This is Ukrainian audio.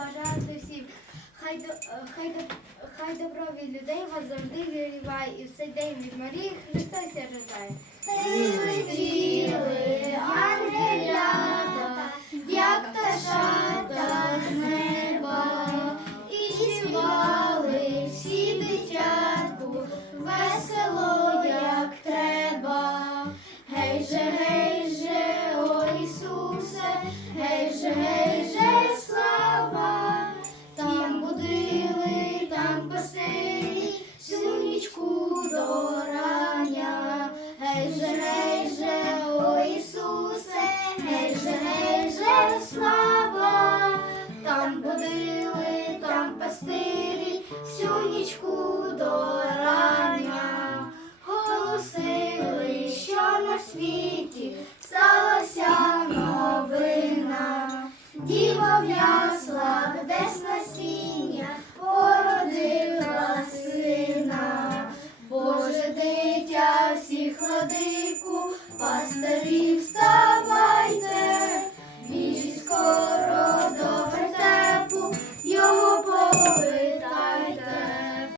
побажати всім. Хай, до, хай, до, хай добро від людей вас завжди зігріває і в цей день від Марії Христос рождає. Прилетіли ангелята, як пташата з неба, і співали всі дитятку, весело, як треба. Гей же, гей же, о Ісусе, гей же, Гей же, же, о Ісусе, гей же, слава. Там будили, там пастирі, всю нічку до рання. Голосили, що на світі сталася новина. Діва в всіх владику, пастирів ста